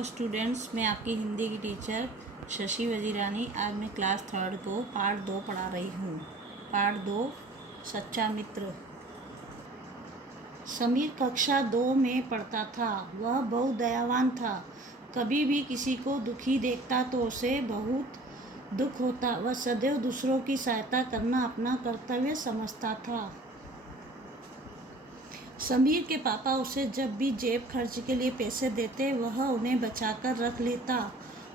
Hello students, मैं आपकी हिंदी की टीचर शशि वजीरानी। आज मैं क्लास 3 को पार्ट 2 पढ़ा रही हूँ। पार्ट 2, सच्चा मित्र। समीर कक्षा 2 में पढ़ता था। वह बहुत दयावान था। कभी भी किसी को दुखी देखता तो उसे बहुत दुख होता। वह सदैव दूसरों की सहायता करना अपना कर्तव्य समझता था। समीर के पापा उसे जब भी जेब खर्च के लिए पैसे देते वह उन्हें बचाकर रख लेता।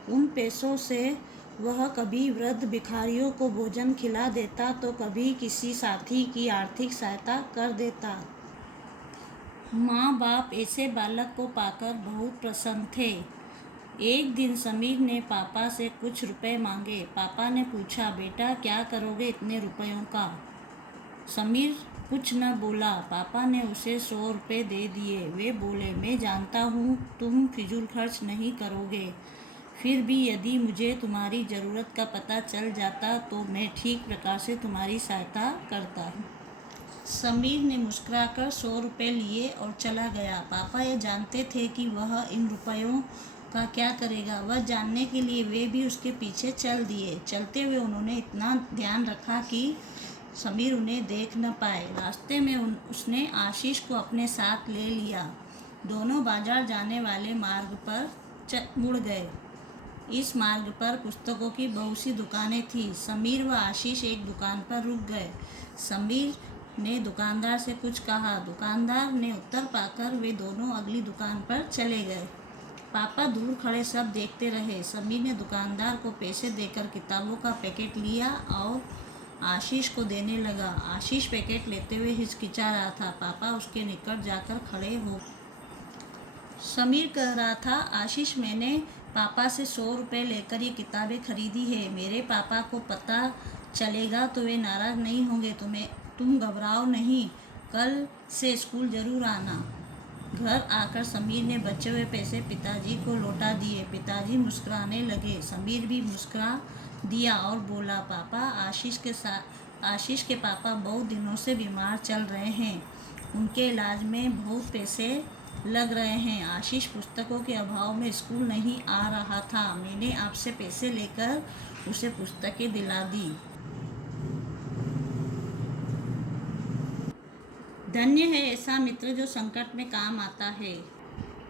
उन पैसों से वह कभी वृद्ध भिखारियों को भोजन खिला देता तो कभी किसी साथी की आर्थिक सहायता कर देता। माँ बाप ऐसे बालक को पाकर बहुत प्रसन्न थे। एक दिन समीर ने पापा से कुछ रुपए मांगे। पापा ने पूछा, बेटा क्या करोगे इतने रुपयों का? समीर कुछ न बोला। पापा ने उसे 100 रुपये दे दिए। वे बोले, मैं जानता हूँ तुम फिजूल खर्च नहीं करोगे, फिर भी यदि मुझे तुम्हारी ज़रूरत का पता चल जाता तो मैं ठीक प्रकार से तुम्हारी सहायता करता। समीर ने मुस्कुराकर 100 रुपये लिए और चला गया। पापा यह जानते थे कि वह इन रुपयों का क्या करेगा। वह जानने के लिए वे भी उसके पीछे चल दिए। चलते हुए उन्होंने इतना ध्यान रखा कि समीर उन्हें देख न पाए। रास्ते में उसने आशीष को अपने साथ ले लिया। दोनों बाजार जाने वाले मार्ग पर मुड़ गए। इस मार्ग पर पुस्तकों की बहुत सी दुकानें थीं। समीर व आशीष एक दुकान पर रुक गए। समीर ने दुकानदार से कुछ कहा। दुकानदार ने उत्तर पाकर वे दोनों अगली दुकान पर चले गए। पापा दूर खड़े सब देखते रहे। समीर ने दुकानदार को पैसे देकर किताबों का पैकेट लिया और आशीष को देने लगा। आशीष पैकेट लेते हुए हिचकिचा रहा था। पापा उसके निकट जाकर खड़े हो। समीर कह रहा था, आशीष, मैंने पापा से 100 रुपये लेकर ये किताबें खरीदी है। मेरे पापा को पता चलेगा तो वे नाराज़ नहीं होंगे। तुम घबराओ नहीं, कल से स्कूल ज़रूर आना। घर आकर समीर ने बचे हुए पैसे पिताजी को लौटा दिए। पिताजी मुस्कुराने लगे। समीर भी मुस्कुरा दिया और बोला, पापा, आशीष के पापा बहुत दिनों से बीमार चल रहे हैं। उनके इलाज में बहुत पैसे लग रहे हैं। आशीष पुस्तकों के अभाव में स्कूल नहीं आ रहा था। मैंने आपसे पैसे लेकर उसे पुस्तकें दिला दी। धन्य है ऐसा मित्र जो संकट में काम आता है।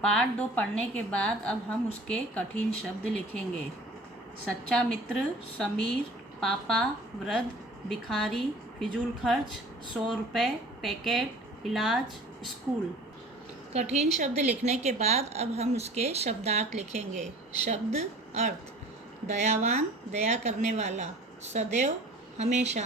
पार्ट 2 पढ़ने के बाद अब हम उसके कठिन शब्द लिखेंगे। सच्चा मित्र, समीर, पापा, वृद्ध, भिखारी, फिजूल खर्च, 100 रुपये, पैकेट, इलाज, स्कूल। कठिन शब्द लिखने के बाद अब हम उसके शब्दार्थ लिखेंगे। शब्द अर्थ: दयावान, दया करने वाला, सदैव, हमेशा,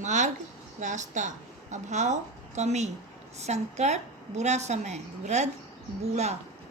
मार्ग, रास्ता, अभाव, कमी, संकट, बुरा समय, वृद्ध, बूढ़ा।